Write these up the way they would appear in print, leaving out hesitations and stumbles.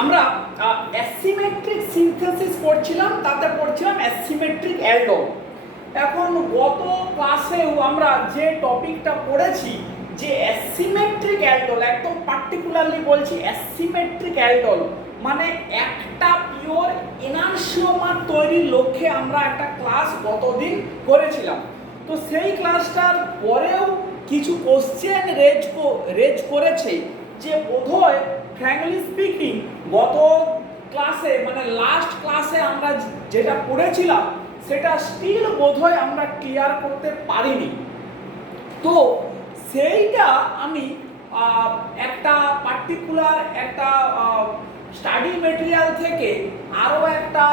আমরা asymmetric synthesis করছিলাম, তাতে পড়ছিলাম অ্যাসিমেট্রিক অ্যালডোল। এখন গত ক্লাসেও আমরা যে টপিকটা পড়েছি যে অ্যাসিমেট্রিক অ্যালডোল, একদম পার্টিকুলারলি বলছি অ্যাসিমেট্রিক অ্যালডোল মানে একটা পিওর এনানসিওমার তৈরির লক্ষ্যে আমরা একটা ক্লাস গতদিন করেছিলাম। তো সেই ক্লাসটার পরেও কিছু কোশ্চেন রেজ করেছে যে বোধহয় ফ্র্যাঙ্কলি স্পিকিং গত ক্লাসে মানে লাস্ট ক্লাসে আমরা যেটা পড়েছিলাম সেটা স্টিল বোধহয় আমরা ক্লিয়ার করতে পারিনি। তো সেইটা আমি একটা পার্টিকুলার একটা স্টাডি মেটেরিয়াল থেকে আরও একটা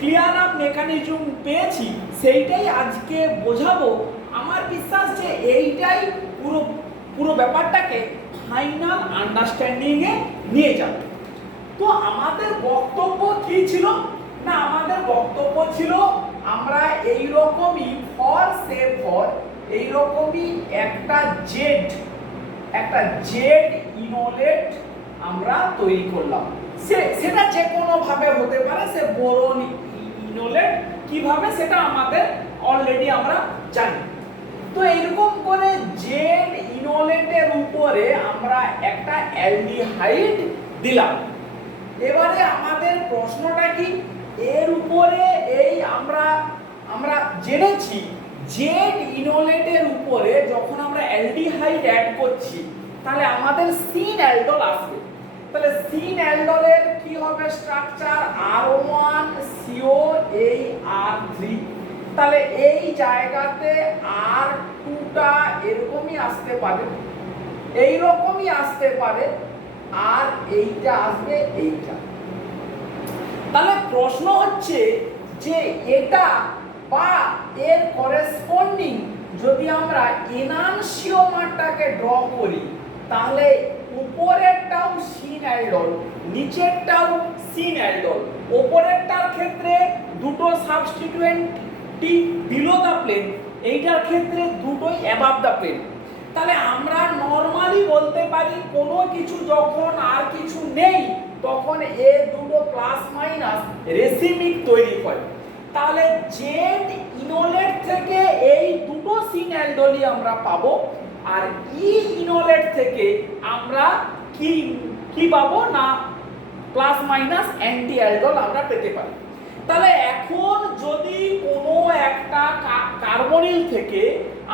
ক্লিয়ার আপ মেকানিজম পেয়েছি, সেইটাই আজকে বোঝাবো। আমার বিশ্বাস যে এইটাই পুরো ব্যাপারটাকে ফাইনাল আন্ডারস্ট্যান্ডিংয়ে নিয়ে যাবে। তো আমাদের বক্তব্য কি ছিল না, আমাদের বক্তব্য ছিল আমরা এইরকমই এইরকমই একটা জেড ইনোলেট আমরা তৈরি করলাম। সেটা যে কোনো ভাবে হতে পারে, সে বোরন ইনোলেট কিভাবে সেটা আমাদের অলরেডি আমরা জানি। তো এইরকম করে জেড ইনোলেটের উপরে আমরা একটা অ্যালডিহাইড দিলাম। এবারে আমাদের প্রশ্নটা কি, এর উপরে এই আমরা জেনেছি জেড ইনোলেটের উপরে যখন আমরা অ্যালডিহাইড অ্যাড করছি তাহলে আমাদের সিন অ্যালডোল আসবে। তাহলে সিন অ্যালডোলের কি হবে স্ট্রাকচার, R1 CO এই R3। তাহলে এই জায়গাতে R2টা এরকমই আসতে পারে, এইরকমই আসতে পারে, আর এইটা আসবে এইটা। তাহলে প্রশ্ন হচ্ছে যে এটা বা এর করেসপন্ডিং যদি আমরা এনানসিওমারটাকে ড্র করি তাহলে উপরেরটাও সিন অ্যালডোল, নিচেরটাও সিন অ্যালডোল। উপরেরটার ক্ষেত্রে দুটো সাবস্টিটুয়েন্টটি বিলো দ্য প্লেন, এইটার ক্ষেত্রে দুটোই অ্যাবাভ দ্য প্লেন। তাহলে আমরা নরমালি বলতে পারি কোনো কিছু যখন আর কিছু নেই তখন এ দুটো প্লাস মাইনাস রেসিমিক তৈরি হয়। তাহলে জেড ইনোলেট থেকে এই দুটো সিন অ্যালডোলই আমরা পাবো, আর ই ইনোলেট থেকে আমরা কি পাবো না প্লাস মাইনাস অ্যান্টি অ্যালডোল আমরা পেতে পারি। তাহলে এখন যদি কোনো একটা কার্বনিল থেকে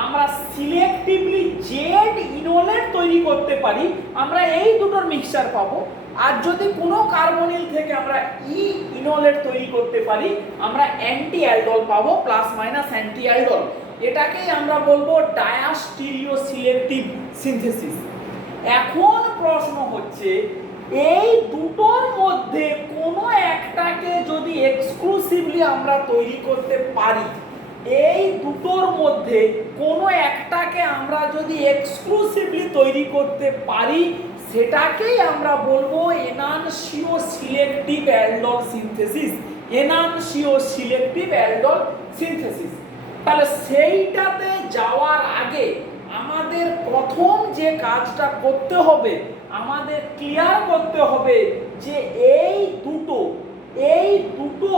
আমরা সিলেক্টিভলি জেড ইনোলেট তৈরি করতে পারি আমরা এই দুটোর মিক্সচার পাবো, আর যদি কোনো কার্বনিল থেকে আমরা ই ইনোলেট তৈরি করতে পারি আমরা অ্যান্টি অ্যালডোল পাবো, প্লাস মাইনাস অ্যান্টি অ্যালডোল। এটাকেই আমরা বলবো ডায়াস্টিরিও সিলেক্টিভ সিনথেসিস। এখন প্রশ্ন হচ্ছে এই দুটোর মধ্যে কোনো একটাকে যদি এক্সক্লুসিভলি আমরা তৈরি করতে পারি, এই দুটোর মধ্যে কোনো একটাকে আমরা যদি এক্সক্লুসিভলি তৈরি করতে পারি সেটাকেই আমরা বলবো enantioselective aldol synthesis, enantioselective aldol synthesis. তাহলে সেইটাতে যাওয়ার আগে আমাদের প্রথম যে কাজটা করতে হবে, আমাদের ক্লিয়ার করতে হবে যে এই দুটো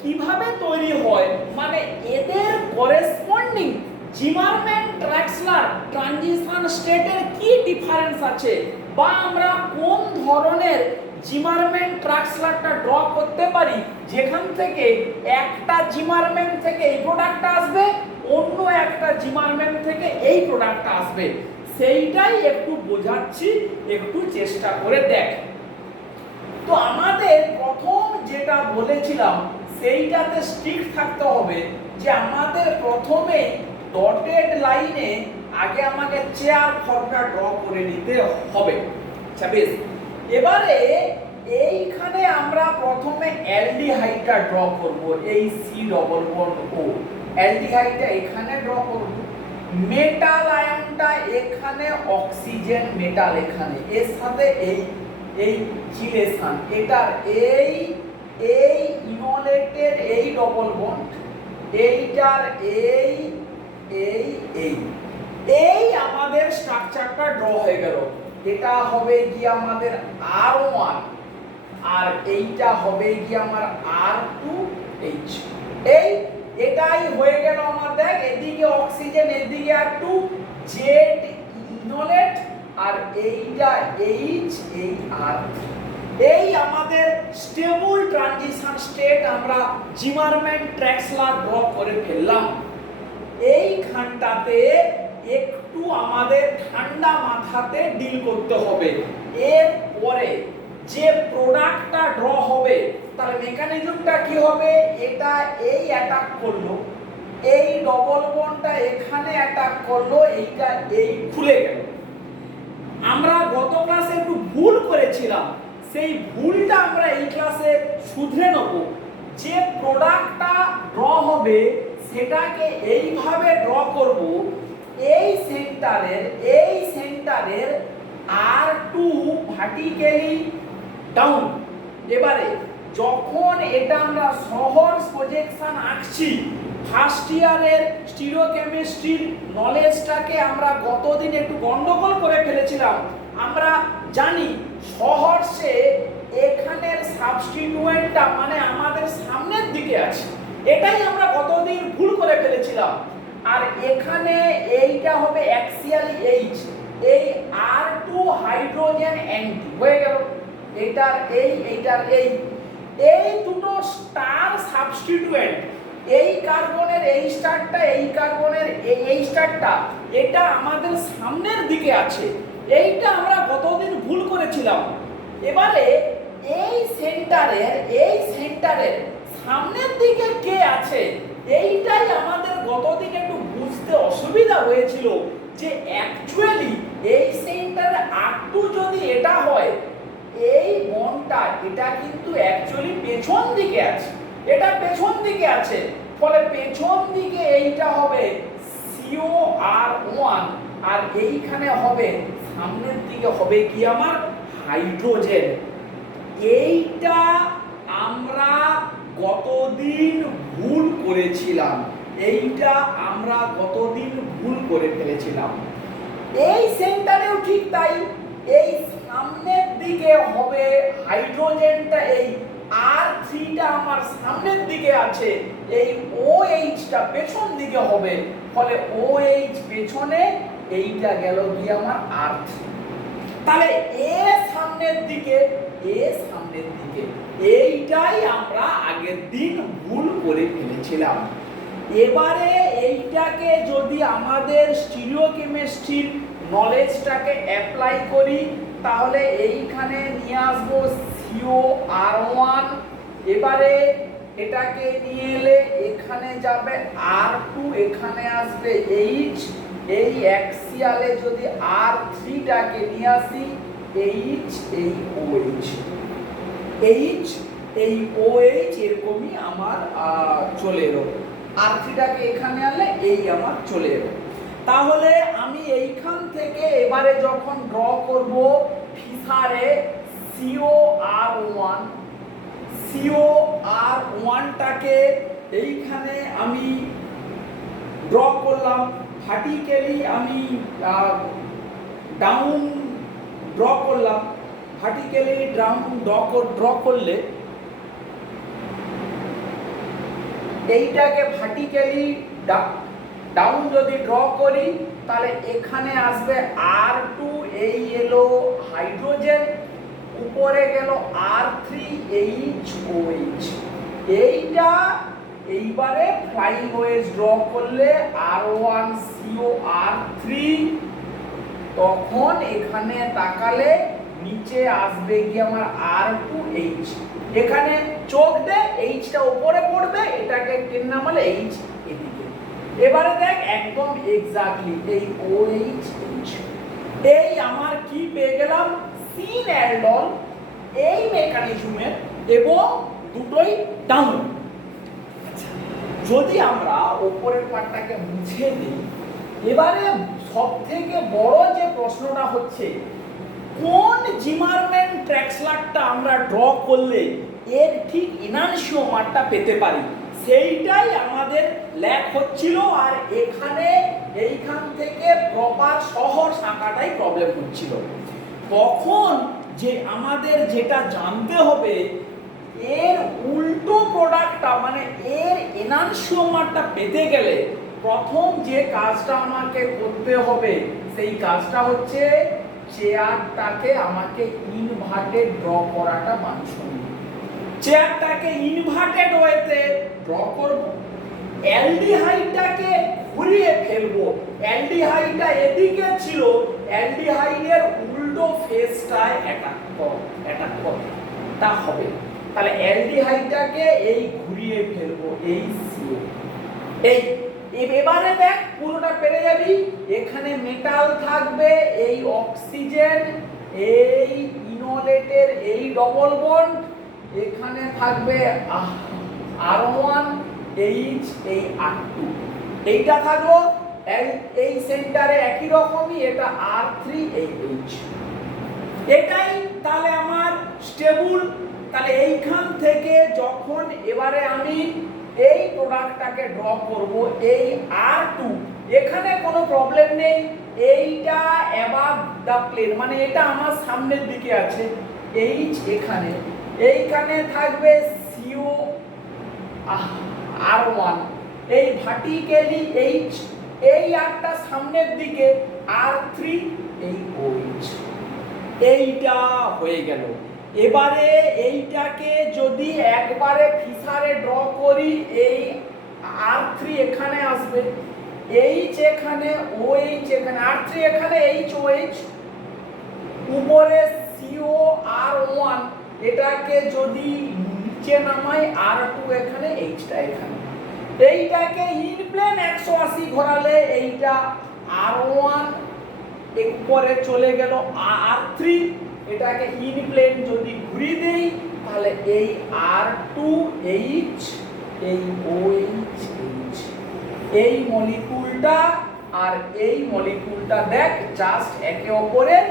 কিভাবে তৈরি হয়, মানে এদের করেসপন্ডিং জিমারম্যান-ট্রাক্সলার ট্রানজিশন স্টেটের কি ডিফারেন্স আছে, বা আমরা কোন ধরনের জিমারম্যান-ট্রাক্সলারটা ড্র করতে পারি যেখান থেকে একটা জিমারম্যান থেকে এই প্রোডাক্টটা আসবে, অন্য একটা জিমারম্যান থেকে এই প্রোডাক্টটা আসবে। সেইটাই একটু বোঝাচ্ছি, একটু চেষ্টা করে দেখ। তো আমাদের প্রথম যেটা বলেছিলাম সেইটাতে স্ট্রিক্ট থাকতে হবে যে আমাদের প্রথমে ডটেড লাইনে আগে আমাকে চেয়ার ফর্মটা ড্র করে নিতে হবে। আচ্ছা বেশ, এবারে এইখানে আমরা প্রথমে অ্যালডিহাইডটা ড্র করব, এই সি ডবল বন্ড ও অ্যালডিহাইডটা এখানে ড্র করব, মেটাল আয়নটা এখানে, অক্সিজেন মেটাল এখানে, এর সাথে এই চিলেশন, এটার এই ইনোলেটের এই ডবল বন্ড, এইটার এই আমাদের স্ট্রাকচারটা ড্র হয়ে গেল। এটা হবে কি আমাদের R1 আর এইটা হবে কি আমার R2H। এটাই হয়ে গেল আমার, দেখ এদিকে অক্সিজেন এদিকে R2 জেড ইনোলেট আর এইটা H এই R3। এই আমাদের স্টেবল ট্রানজিশন স্টেট আমরা জিমারম্যান ট্র্যাক্সলার ড্র করে ফেললাম। এইখানটাতে একটু আমাদের ঠান্ডা মাথাতে ডিল করতে হবে। এরপরে যে প্রোডাক্টটা ড্র হবে তাহলে মেকানিজমটা কি হবে, এটা এই অ্যাটাক করলো, এই ডবল বন্ডটা এখানে অ্যাটাক করলো, এইটা এই খুলে গেল। আমরা গত ক্লাসে একটু ভুল করেছিলাম, সেই ভুলটা আমরা এই ক্লাসে শুধরে নেব। যে প্রোডাক্টটা ড্র হবে সেটাকে এইভাবে ড্র করব, এই সেন্টারের R2 ভার্টিক্যালি ডাউন। এবারে যখন এটা আমরা সহজ প্রজেকশন আঁকছি, ফার্স্ট ইয়ারের স্টিরিওকেমিস্ট্রির নলেজটাকে আমরা গতদিন একটু গন্ডগোল করে ফেলেছিলাম। আমরা জানি সহর্ষে এখানের সাবস্টিটিউয়েন্টটা মানে আমাদের সামনের দিকে আছে, এটাই আমরা গতদিন ভুল করে ফেলেছিলাম। আর এখানে এইটা হবে অ্যাক্সিয়ালি H, এই R2 হাইড্রোজেন অ্যান্টি হয়ে গেল, এইটার এই দুটো স্টার সাবস্টিটিউয়েন্ট, এই কার্বনের এই স্টারটা, এই কার্বনের এই স্টারটা, এটা আমাদের সামনের দিকে আছে, এইটা আমরা গতদিন ভুল করেছিলাম। এবারে এই সেন্টারের সামনের দিকে কে আছে, এইটাই আমাদের গতদিন একটু বুঝতে অসুবিধা হয়েছিল যে অ্যাকচুয়ালি এই সেন্টারে R2 যদি এটা হয়, এই বন্ডটা এটা কিন্তু অ্যাকচুয়ালি পেছন দিকে আছে, এটা পেছন দিকে আছে, ফলে পেছন দিকে এইটা হবে COR1 আর এইখানে হবে সামনের দিকে হবে কি আমার হাইড্রোজেন। এইটা আমরা গতদিন ভুল করেছিলাম, ভুল করে ফেলেছিলাম। এই সেন্টারেও ঠিক তাই, এই সামনের দিকে হবে হাইড্রোজেনটা, এই R3টা আমার সামনের দিকে আছে, এই OH-টা পেছন দিকে হবে, ফলে OH পেছনে, এইটা গেল কি আমার R3। তাহলে সামনের দিকে, এইটাই আমরা আগের দিন ভুল করে ফেলেছিলাম। এবারে এইটাকে যদি আমাদের স্টিরিওকেমিস্ট্রির নলেজটাকে অ্যাপ্লাই করি, তাহলে এইখানে নিয়ে আসবো COR1, এবারে এটাকে নিয়ে এলে এখানে যাবে R2, এখানে আসবে H, এই অ্যাক্সিয়ালে যদি R3টাকে নিয়ে আসি, H এই OH, এরকমই আমার চলে এলো। R3টাকে এখানে আনলে এই আমার চলে এলো। তাহলে আমি এইখান থেকে এবারে যখন ড্র করব ফিসারে COR1টাকে এইখানে আমি ড্র করলাম, ভার্টিক্যালি আমি ডাউন ড্র করলাম, ভার্টিক্যালি ডাউন ড্র করলে এইটাকে ভার্টিক্যালি ডাউন যদি ড্র করি, তাহলে এখানে আসবে R2, এই এলো হাইড্রোজেন, উপরে গেল R3 OH, এইটা এইবারে ফ্লাইং ওয়েজ ড্র করলে R1 COR3, তখন এখানে তাকালে নিচে আসবে কি আমার R2H, এখানে চোখ দে, H-টা উপরে পড়বে, এটাকে টেন নামালে H এদিকে। এবারে দেখ একদম এক্স্যাক্টলি এই OH, এই আমার কি পেয়ে গেলাম, সিন অ্যালডল, এই মেকানিজমের, এবং দুটোই ডাউন। যদি আমরা উপরের পার্টটাকে মুছে দিই, এবারে সবথেকে বড় যে প্রশ্নটা হচ্ছে, কোন জিমারম্যান ট্র্যাক্সলারটা আমরা ড্র করলে এর ঠিক ইনানশিওমারটা পেতে পারি, সেইটাই আমাদের ল্যাক হচ্ছিল। আর এইখান থেকে প্রপার শহর আঁকাটাই প্রবলেম হচ্ছিল। তখন যে আমাদের যেটা জানতে হবে এর উল্টো প্রোডাক্টটা মানে এর এনানসিওমারটা পেতে গেলে প্রথম যে কাজটা আমাকে করতে হবে সেই কাজটা হচ্ছে চেয়ারটাকে আমাকে ইনভার্টেড ড্র করাটা বাঞ্ছনীয়। চেয়ারটাকে ইনভার্টেড ওয়েতে ড্র করব, অ্যালডিহাইডটাকে ঘুরিয়ে ফেলবো। অ্যালডিহাইডটা এদিকে ছিল, অ্যালডিহাইডের উল্টো ফেসটায় অ্যাটাক করবে, তা হবে। তাহলে অ্যালডিহাইডটাকে এই ঘুরিয়ে ফেলবো, এই সিও এই এবারে দেখ পুরোটা পেরে যাবি। এখানে মেটাল থাকবে, এই অক্সিজেন, এই ইনোলেটের এই ডবল বন্ড, এখানে থাকবে R1 H এই R2, এইটা থাকলো এই সেন্টারে একই রকমই, এটা R3 এই H, এটাই তাহলে আমার স্টেবল। তাহলে এইখান থেকে যখন এবারে আমি এই প্রোডাক্টটাকে ড্র করব, এই R2 এখানে কোনো প্রবলেম নেই, এইটা অ্যাবাভ দা প্লেন মানে এটা আমার সামনের দিকে আছে, H এখানে, এইখানে থাকবে CO R1, এই ভার্টিক্যালি H, এই আরটা সামনের দিকে R3 এই OH, এইটা হয়ে গেল। এবারে এইটাকে যদি একবারে ফিসারে ড্র করি, এই R3 এখানে আসবে, H এখানে, OH এখানে, R3 এখানে, HOH, উপরে CO R1, এটাকে যদি নিচে নামাই R2 এখানে, Hটা এখানে, এইটাকে ইন প্লেন 180 ঘোরালে এইটা R1 উপরে চলে গেল R3, এটাকে ইন প্লেন যদি ঘুরিয়ে দেই তাহলে এই R2 H এই OH H, এই মলিকুলটা আর এই মলিকুলটা দেখ জাস্ট একে অপরের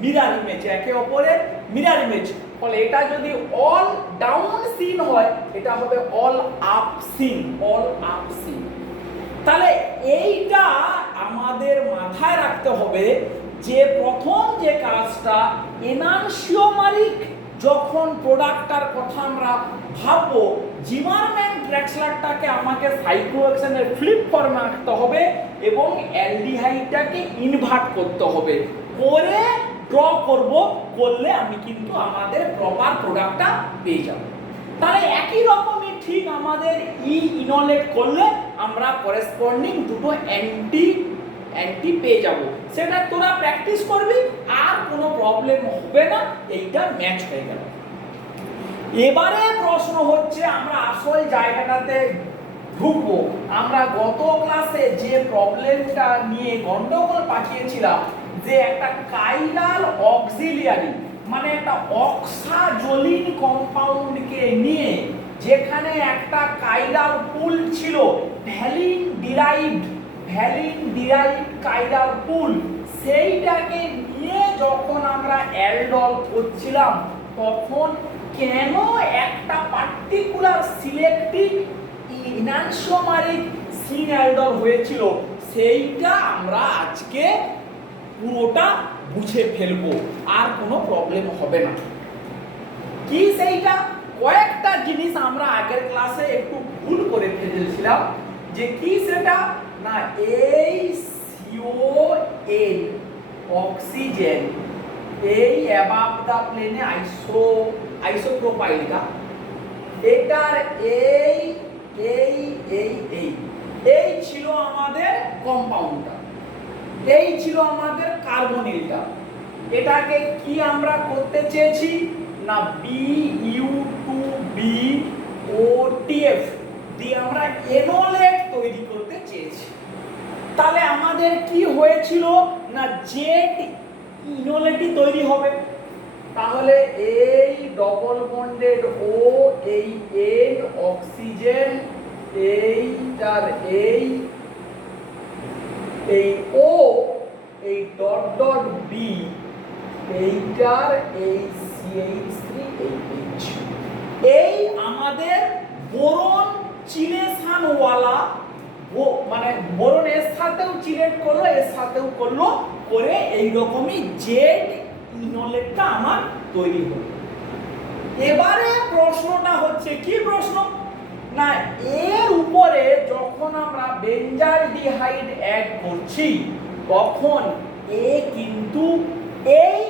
মিরর ইমেজ, একে অপরের মিরর ইমেজ। ফলে এটা যদি অল ডাউন সিন হয়, এটা হবে অল আপ সিন, অল আপ সিন। তাহলে এইটা আমাদের মাথায় রাখতে হবে যে প্রথম যে কাজটা এনানসিওমারিক যখন প্রোডাক্টটার কথা আমরা ভাববো, জিমারম্যান ড্রেক্সলারটাকে আমাকে সাইক্লোহেক্সেনের ফ্লিপ ফর্মে আঁকতে হবে এবং অ্যালডিহাইডটাকে ইনভার্ট করতে হবে, করে ড্র করব, করলে আমি কিন্তু আমাদের প্রপার প্রোডাক্টটা পেয়ে যাব। তাহলে একই রকমই ঠিক আমাদের ইনোলেট করলে আমরা করেসপন্ডিং দুটো অ্যান্টি পেয়ে যাব। সেটা তোরা প্র্যাকটিস করবি, আর কোনো প্রবলেম হবে না, এইটা ম্যাচ হয়ে গেল। এবারে প্রশ্ন হচ্ছে আমরা আসল জায়গাটাতে ঢুকবো। আমরা গত ক্লাসে যে প্রবলেমটা নিয়ে গন্ডগোল পাঠিয়েছিলাম, যে একটা কাইরাল অক্সিলিয়ারি মানে একটা অক্সাজোলিন কম্পাউন্ডকে নিয়ে যেখানে একটা কাইরাল পুল ছিল, ভ্যালিন ডিরাইভড কাইরাল পুল, সেইটাকে নিয়ে যখন আমরা অ্যালডল করছিলাম তখন কেন একটা পার্টিকুলার সিলেক্টিভ এনানসিওমারিক সিন অ্যালডল হয়েছিল, সেইটা আমরা আজকে পুরোটা বুঝে ফেলবো, আর কোনো প্রবলেম হবে না। কি সেইটা? কয়েকটা জিনিস আমরা আগের ক্লাসে একটু ভুল করে ফেলেছিলাম, যে কি সেটা না, এই CON অক্সিজেন এই অ্যাবাভ দা প্লেনে আইসোপ্রোপাইলটা, এটার এই এই এই এই এই ছিল আমাদের কম্পাউন্ডটা, এই ছিল আমাদের কার্বনিলটা। এটাকে কি আমরা করতে চেয়েছি না, BU2BOTF দিয়ে আমরা এনোলেট তৈরি করতে চেয়েছি। তাহলে আমাদের কি হয়েছিল না, জেড ইনোলেটই তৈরি হবে। তাহলে এই ডবল বন্ডেড ও, এই এন অক্সিজেন, এইটার এই ও, এই ডট ডট বি, এইটার এই CH3 এই H, এই আমাদের বোরন চিলেশন ওয়ালা, মানে বোরন এর সাথেও চিলেট করলো, এর সাথেও করলো, করে এই রকমই জেড ইনোলেটটা আমার তৈরি হলো। এবারে প্রশ্নটা হচ্ছে কি প্রশ্ন না, এর উপরে যখন আমরা বেঞ্জালডিহাইড অ্যাড করছি তখন এ কিন্তু এই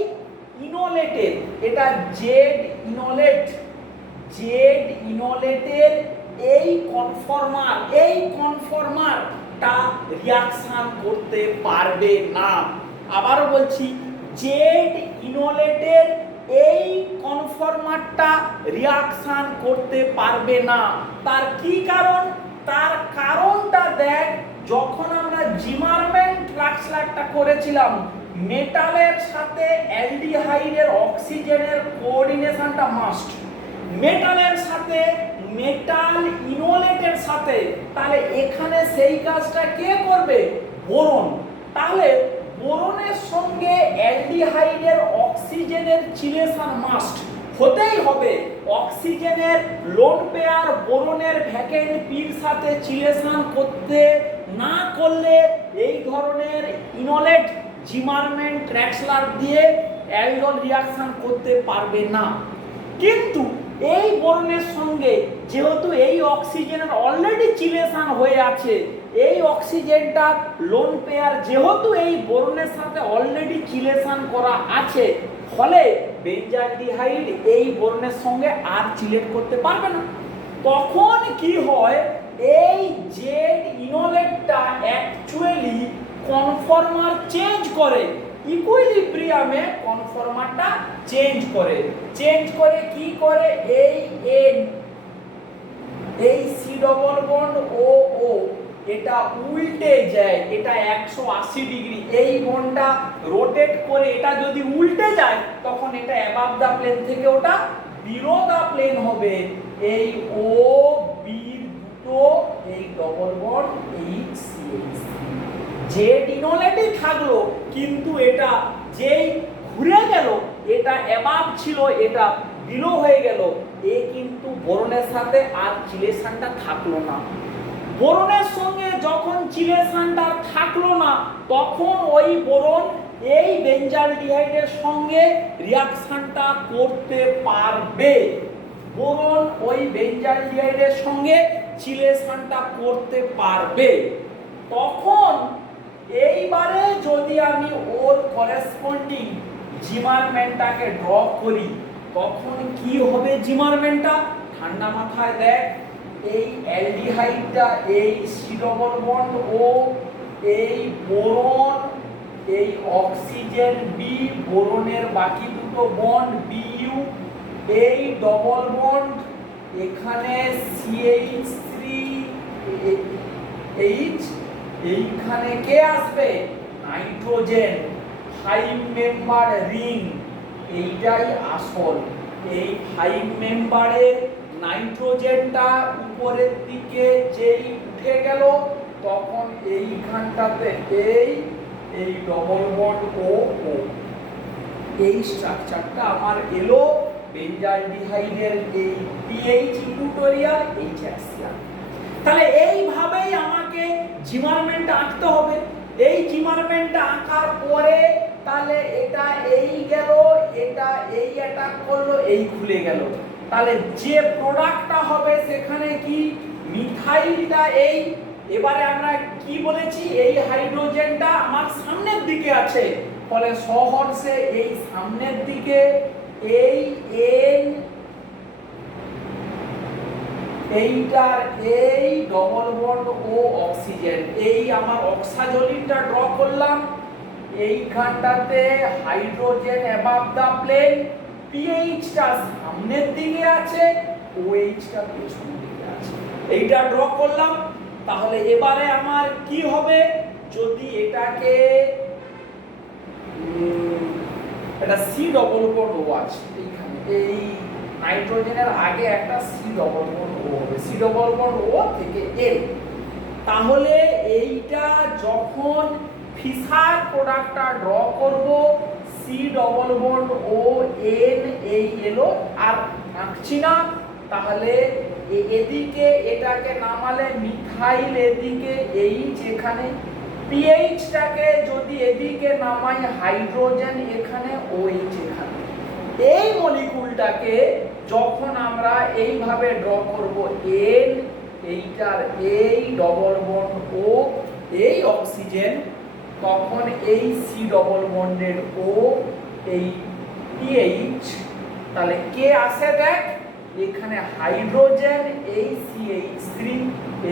ইনোলেটের, এটা জেড ইনোলেটের এই কনফর্মারটা রিঅ্যাকশন করতে পারবে না। আবারও বলছি, জেড ইনোলেটের এই কনফর্মারটা রিঅ্যাকশন করতে পারবে না। তার কি কারণ? তার কারণটা দেখ, যখন আমরা জিমারম্যান ট্রাক্সলারটা করেছিলাম, মেটালের সাথে অ্যালডিহাইডের অক্সিজেনের কোঅর্ডিনেশনটা মাস্ট, মেটালের সাথে মেটাল ইনোলেটের সাথে, তাহলে এখানে সেই কাজটা কে করবে? বোরন। তাহলে বোরনের সঙ্গে অ্যালডিহাইডের অক্সিজেনের চিলেশন মাস্ট হতেই হবে। অক্সিজেনের লোন পেয়ার বোরনের ভ্যাকেন্ট পির সাথে চিলেশন করতে না করলে এই ধরনের ইনোলেট জিমারম্যান ট্রাক্সলার দিয়ে অ্যালডল রিঅ্যাকশন করতে পারবে না। কিন্তু এই বোরনের সঙ্গে যেহেতু এই অক্সিজেনের অলরেডি চিলেশন হয়ে আছে, এই অক্সিজেনটা লোন পেয়ার যেহেতু এই বোরনের সাথে অলরেডি চিলেশন করা আছে, ফলে বেঞ্জালডিহাইড এই বোরনের সঙ্গে আর চিলেট করতে পারবে না। তখন কি হয়, এই জেড ইনোলেটটা অ্যাকচুয়ালি কনফর্মার চেঞ্জ করে, ইকুইলিব্রিয়ামে কনফর্মারটা চেঞ্জ করে কি করে, এই এন, এই সি ডবল বন্ড ও ও এটা উল্টে যায়, এটা 180 ডিগ্রি, এই বন্ডটা রোটেট করে এটা যদি উল্টে যায় তখন এটা অ্যাবাভ দা প্লেন থেকে ওটা বিলো দা প্লেন হবে। এই ও বি দুটো এই double bond H C H, Z ইনোলেটই থাকলো কিন্তু এটা যেই ঘুরে গেল, এটা অ্যাবাভ ছিল এটা বিলো হয়ে গেল, এ কিন্তু বোরনের সাথে আর চিলেশনটা থাকলো না। বোরনের সঙ্গে যখন চিলেশনটা থাকলো না, তখন ওই বোরন এই বেঞ্জালডিহাইডের সঙ্গে রিঅ্যাকশনটা করতে পারবে, বোরন ওই বেঞ্জালডিহাইডের সঙ্গে চিলেশনটা করতে পারবে। তখন এইবারে যদি আমি ওর করেসপন্ডিং জিমারম্যানটাকে ড্র করি, তখন কি হবে জিমারম্যানটা? ঠান্ডা মাথায় দেখ, এই অ্যালডিহাইডটা এই সি ডবল বন্ড ও, এই বোরন, এই অক্সিজেন বি, বোরনের বাকি দুটো বন্ড বিইউ, এই ডবল বন্ড এখানে CH3H, এইখানে কে আসবে? নাইট্রোজেন, 5 মেম্বার রিং, এইটাই আসল। এই 5 মেম্বারের নাইট্রোজেনটা উপরের দিকে যেই উঠে গেল, তখন এইখানটাতে এই ডবল বন্ড ও ও, এই স্ট্রাকচারটা আমার এলো বেঞ্জালডিহাইডের এই পিএইচ ইকুটোরিয়াল এইচ অ্যাক্সিয়াল। তাহলে এইভাবেই আমাকে জিমারম্যানটা আঁকতে হবে। এই জিমারম্যানটা আঁকার পরে তাহলে এটা এই গেল, এটা এই অ্যাটাক করলো, এই খুলে গেল, তাহলে যে প্রোডাক্টটা হবে সেখানে কি মিথাইলটা এই, এবারে আমরা কি বলেছি, এই হাইড্রোজেনটা আমার সামনের দিকে আছে, ফলে সহর্ষে এই সামনের দিকে এই এন, এইটার এই ডবল বন্ড ও অক্সিজেন, এই আমার অক্সাজোলিনটা ড্র করলাম, এইখানটাতে হাইড্রোজেন অ্যাবাভ দা প্লেন, পিএইচটা সামনের দিকে আছে, ওএইচটা পেছনের দিকে আছে, এইটা ড্র করলাম। তাহলে এবারে আমার কি হবে, যদি এটাকে এটা সি ডবল বন্ড ও আছে এইখানে, এই নাইট্রোজেনের আগে একটা সি ডবল বন্ড ও হবে, সি ডবল বন্ড ও থেকে এন। তাহলে এইটা যখন ফিশার প্রোডাক্টটা ড্র করব, সি ডবল বন্ড ও এন এই এলো, আর আঁকছি না, তাহলে এদিকে এটাকে নামালে মিথাইল, এদিকে এইচ, এখানে পিএইচটাকে যদি এদিকে নামাই হাইড্রোজেন এখানে OH এখানে, এই মলিকুলটাকে যখন আমরা এইভাবে ড্র করব N, এইটার এই ডবল বন্ড O, এই অক্সিজেন, তখন এই সি ডবল বন্ডের O, এই পিএইচ, তাহলে কে আসে দেখ এখানে হাইড্রোজেন, এই CH3,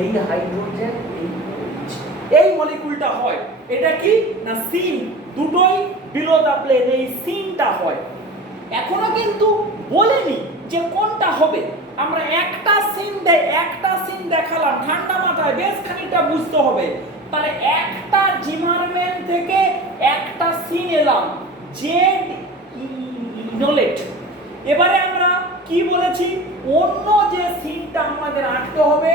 এই হাইড্রোজেন, এই OH, এই মলিকুলটা হয়। এটা কি না সিন, দুটোই বিলো দা প্লেন, এই সিনটা হয়। এখনো কিন্তু বলেনি যে কোনটা হবে, আমরা একটা সিন দেখালাম, ঠান্ডা মাথায় বেশ খানিকটা বুঝতে হবে। তাহলে একটা জিমারম্যান থেকে একটা সিন এলাম, জেড ইনোলেট। এবারে আমরা কি বলেছি, অন্য যে সিনটা আমাদের আঁকতে হবে,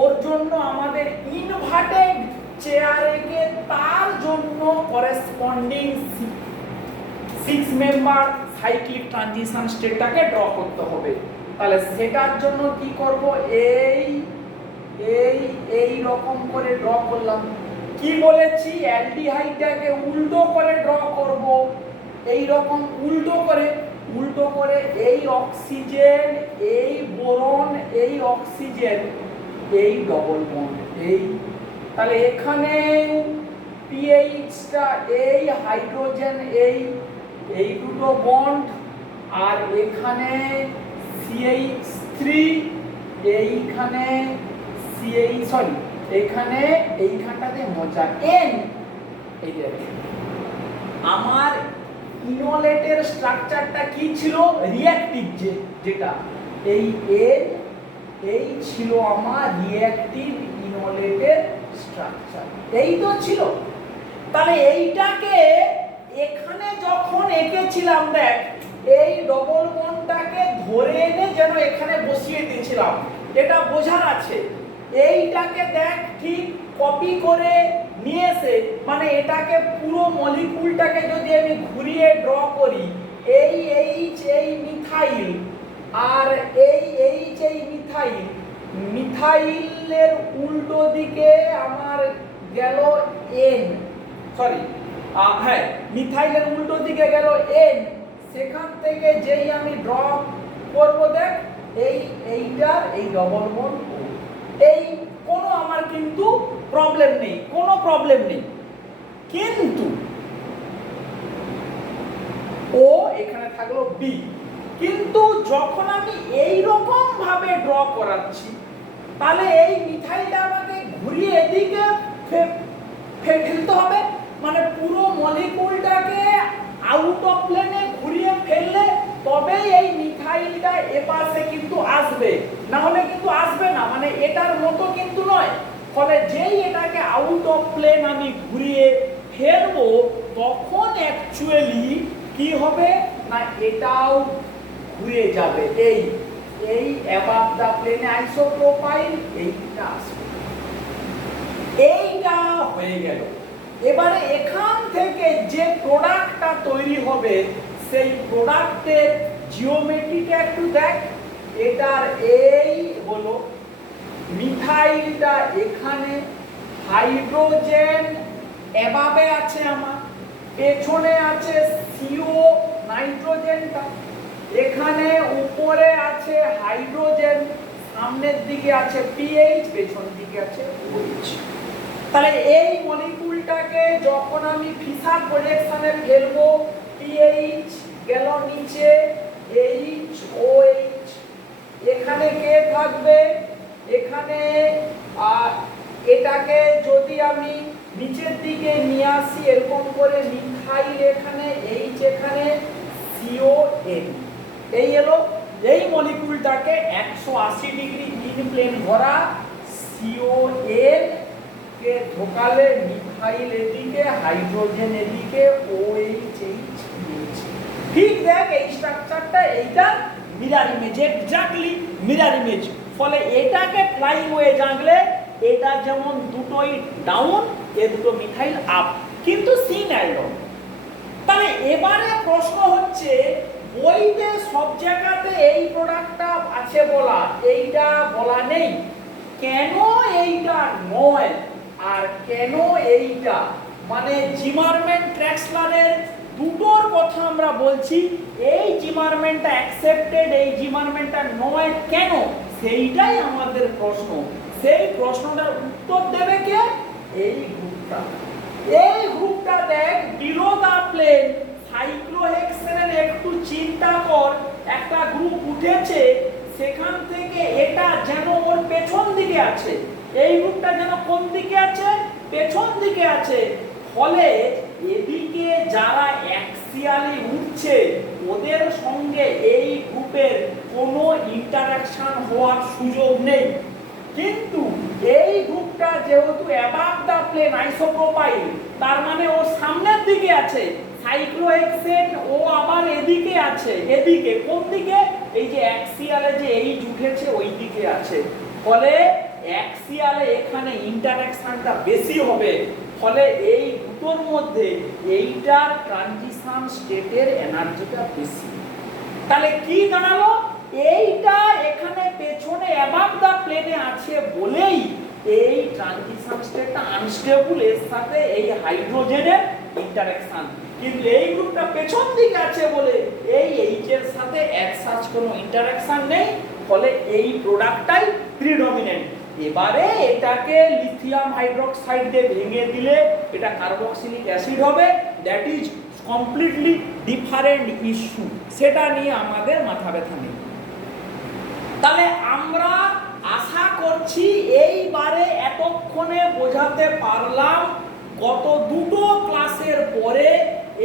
ওর জন্য আমাদের ইনভার্টেড চেয়ারে তার জন্য করেসপন্ডিং 6 মেম্বার সাইক্লিক ট্রানজিশন স্টেটটাকে ড্র করতে হবে। তাহলে সেটার জন্য কি করব, এই রকম করে ড্র করলাম। কি বলেছি, অ্যালডিহাইডটাকে উল্টো করে ড্র করব, এই রকম উল্টো করে এই অক্সিজেন, এই বোরন, এই অক্সিজেন, এই ডবল বন্ড, এই, তাহলে এখানে পিএইচটা, এই হাইড্রোজেন, এই দুটো বন্ড, আর এখানে CH3, এইখানে এখানে এইখানটাতে মোচা N। এই দেখেন আমার ইনোলেটের স্ট্রাকচারটা কি ছিল, রিঅ্যাক্টিভ, যেটা এই N, এই ছিল আমার রিঅ্যাক্টিভ ইনোলেটের স্ট্রাকচার, এই তো ছিল। তাহলে এইটাকে এখানে যখন এঁকেছিলাম, দেখ এই ডবল বন্ডটাকে ধরে এনে যেন এখানে বসিয়ে দিয়েছিলাম, এটা বোঝার আছে। এইটাকে দেখ ঠিক কপি করে নিয়ে এসে, মানে এটাকে পুরো মলিকুলটাকে যদি আমি ঘুরিয়ে ড্র করি, এই H, এই মিথাইল, আর এই H, এই মিথাইলের উল্টো দিকে আমার গেল N, মিথাইলের উল্টো দিকে গেল N। সেখান থেকে যেই আমি ড্র করব, দেখ এইটার এই ডবল বন্ড, এই কোনো আমার কিন্তু প্রবলেম নেই, কিন্তু ও এখানে থাকলো B। কিন্তু যখন আমি এই রকম ভাবে ড্র করাচ্ছি, তাহলে এই মিথাইলটা আমাকে ঘুরিয়ে এদিকে ফেলতে হবে, মানে পুরো মলিকুলটাকে আউট অফ প্লেনে ঘুরিয়ে ফেললে তবেই এই মিথাইলটা এপাশে কিন্তু আসবে, না হলে কিন্তু আসবে না, মানে এটার মতো কিন্তু নয়। ফলে যেই এটাকে আউট অফ প্লেন আমি ঘুরিয়ে ফেলবো, তখন অ্যাকচুয়ালি কি হবে না এটাও ঘুরে যাবে, এই অ্যাবাভ দা প্লেনে আইসোপ্রোপাইল, এইটা আসবে, এইটা হয়ে গেল। এবারে এখান থেকে যে প্রোডাক্টটা তৈরি হবে, সেই প্রোডাক্টের জিওমেট্রিটা একটু দেখ। এটার এই হলো মিথাইলটা, এখানে হাইড্রোজেন এভাবে আছে, আমার পেছনে আছে CO নাইট্রোজেনটা, এখানে উপরে আছে হাইড্রোজেন, সামনের দিকে আছে PH, পেছন দিকে আছে OH। তাহলে এই মলিকুলটাকে যখন আমি ফিসার প্রজেকশনে ফেলবো, PH গেল নিচে, OH, এখানে কে থাকবে, এখানে এটাকে যদি আমি নিচের দিকে নিয়ে আসি এরকম করে, মিথাইল এখানে, H এখানে, CON, এই এলো। এই মলিকুলটাকে 180 ডিগ্রি ইন প্লেন ভরা, CON কে ঢোকালে মিথাইল এদিকে, হাইড্রোজেন এদিকে, OH, ঠিক দেখ এই স্ট্রাকচারটা, এইটা mirror image, exactly mirror image. ফলে এটাকে ফ্লাইং ওয়েজ আঁকলে এটা যেমন দুটোই ডাউন, এ দুটো মিথাইল আপ, কিন্তু সিন অ্যালডন। তাহলে এবারে প্রশ্ন হচ্ছে, বইতে সব জায়গাতে এই প্রোডাক্টটা আছে বলা, এইটা বলা নেই, কেন এইটা নয়? আর কেন এইটা, মানে জিমারম্যান ট্র্যাক্সলারের দুটোর কথা আমরা বলছি, এই জিমারম্যানটা অ্যাকসেপ্টেড, এই জিমারম্যানটা নয় কেন, সেইটাই আমাদের প্রশ্ন। সেই প্রশ্নটার উত্তর দেবে কে? এই গ্রুপটা। এই গ্রুপটা দেখ বিলো দা প্লেন সাইক্লোহেক্সেনের, একটু চিন্তা কর, একটা গ্রুপ উঠেছে, সেখান থেকে এটা যেন ওর পেছন দিকে আছে, এই গ্রুপটা যেন কোন দিকে আছে? পেছন দিকে আছে। ফলে এদিকে যারা অ্যাক্সিয়ালি উঠছে ওদের সঙ্গে এই গ্রুপের কোনো ইন্টারঅ্যাকশন হওয়ার সুযোগ নেই। কিন্তু এই গ্রুপটা যেহেতু অ্যাবাভ দা প্লেন আইসোপ্রোপাইল, তার মানে ও সামনের দিকে আছে, সাইক্লোহেক্সেন ও আবার এদিকে আছে, এদিকে কোন দিকে? এই যে অ্যাক্সিয়ালে যে এই উঠেছে ওই দিকে আছে। ফলে অ্যাক্সিয়ালে এখানে ইন্টারঅ্যাকশনটা বেশি হবে। ফলে এই দুটোর মধ্যে এইটার ট্রানজিশন স্টেটের এনার্জিটা বেশি। তাহলে কি দাঁড়ালো? এইটা এখানে পেছনে অ্যাবাভ দা প্লেনে আছে বলেই এই ট্রানজিশন স্টেটটা আনস্টেবল, এর সাথে এই হাইড্রোজেনের ইন্টারঅ্যাকশন। কিন্তু এই গ্রুপটা পেছন দিকে আছে বলে এই এইচ এর সাথে এর সাচ কোনো ইন্টারঅ্যাকশন নেই, ফলে এই প্রোডাক্টটাই প্রিডমিনেন্ট। এবারে এটাকে লিথিয়াম হাইড্রোক্সাইড দিয়ে ভেঙে দিলে এটা কার্বক্সিলিক অ্যাসিড হবে, that is completely different issue, সেটা নিয়ে আমাদের মাথা ব্যথা নেই। তাহলে আমরা আশা করছি এইবারে এতক্ষণে বোঝাতে পারলাম, গত দুটো ক্লাসের পরে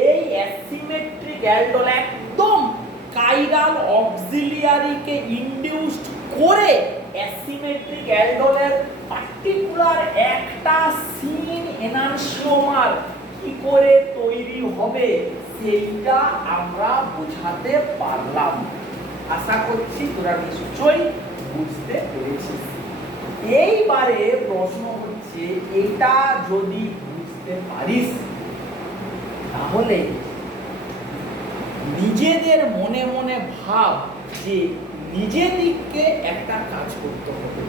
এই অ্যাসিমেট্রিক অ্যালডোল একদম কাইরাল অক্সিলিয়ারিকে ইনডিউসড করে অ্যাসিমেট্রিক অ্যালডোলের পার্টিকুলার একটা সিন এনানসিওমার কি করে তৈরি হবে সেইটা আমরা বোঝাতে পারলাম। আশা করছি তোরা নিশ্চয়ই বুঝতে পেরেছিস। এইবারে প্রশ্ন হচ্ছে, এটা যদি বুঝতে পারিস তাহলে নিজেদের মনে মনে ভাব যে নিজেদিকে একটা কাজ করতে হবে।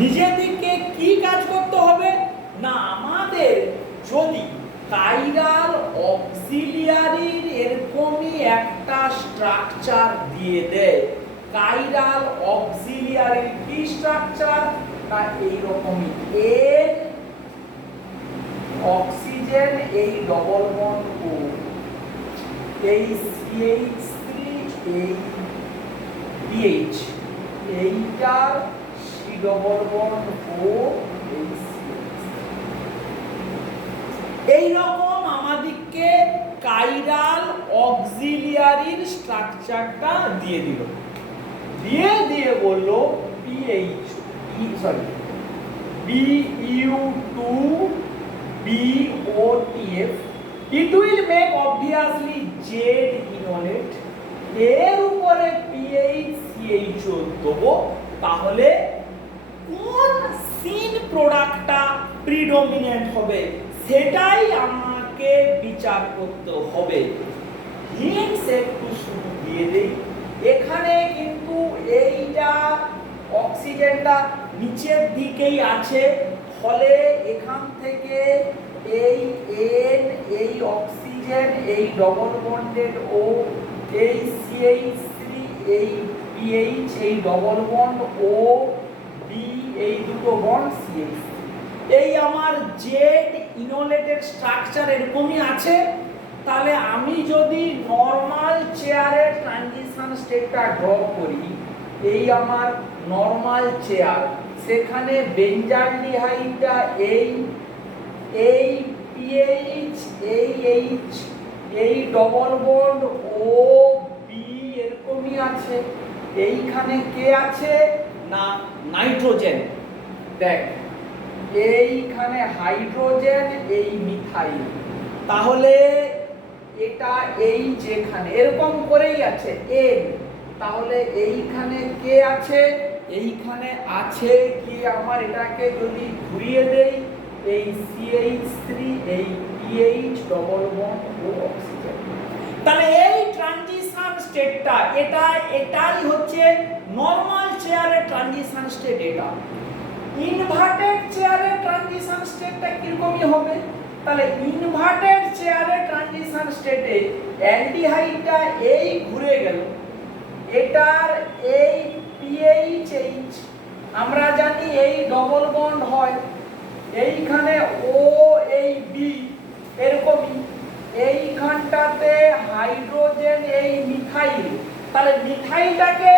নিজেদিকে কি কাজ করতে হবে? না, আমাদের যদি কাইরাল অক্সিলিয়ারির এরকমই একটা স্ট্রাকচার দিয়ে দেয়, কাইরাল অক্সিলিয়ারির কি স্ট্রাকচার? না এইরকমই, এর অক্সিজেন এই ডবল বন্ড ও, এই CH3 এই PH, এইটার C ডবল বন্ড ও এই এই রকম আমাদেরকে কাইরাল অক্সিলিয়ারির স্ট্রাকচারটা দিয়ে দিল, দিয়ে বলল BU2BOTF, it will make obviously Z enolate, এর উপরে PHCHO দেবো। তাহলে কোন সিন প্রোডাক্টটা প্রিডমিনেন্ট হবে সেটাই আমাকে বিচার করতে হবে। হিন্টস একটু শুরু দিয়ে দেই। এখানে কিন্তু এইটা অক্সিজেনটা নিচের দিকেই আছে, ফলে এখান থেকে এই N, এই অক্সিজেন, এই ডবল বন্ডেড O, এই CH3, এই PH, এই ডবল বন্ড O, B, এই দুটো বন্ড CH, এই আমার জেড ইনোলেটেড স্ট্রাকচার এরকমই আছে। তাহলে আমি যদি নরমাল চেয়ারের ট্রানজিশন স্টেটটা ড্র করি, এই আমার নরমাল চেয়ার, সেখানে বেঞ্জালডিহাইডটা এই PH, এই H, এই ডবল বন্ড O, B এরকমই আছে। এইখানে কে আছে? না নাইট্রোজেন। দেখ এইখানে হাইড্রোজেন, এই মিথাইল। তাহলে এটা এই যেখানে এরকম করেই আছে N, তাহলে এইখানে কে আছে? এইখানে আছে কি আমার, এটাকে যদি ঘুরিয়ে দেই, এই CH3, এই PH ডবল বন্ড ও অক্সিজেন। তাহলে এই ট্রানজিশন স্টেটটা এটাই হচ্ছে নরমাল চেয়ারের ট্রানজিশন স্টেট। এটা ইনভার্টেড চেয়ারে ট্রানজিশন স্টেটটা কিরকমই হবে? তাহলে ইনভার্টেড চেয়ারে ট্রানজিশন স্টেটে অ্যালডিহাইডটা এই ঘুরে গেল, এটার এই পিএইচএইচ আমরা জানি এই ডবল বন্ড হয়, এইখানে ও এই বি এরকমই, এইখানটাতে হাইড্রোজেন এই মিথাইল, তাহলে মিথাইলটাকে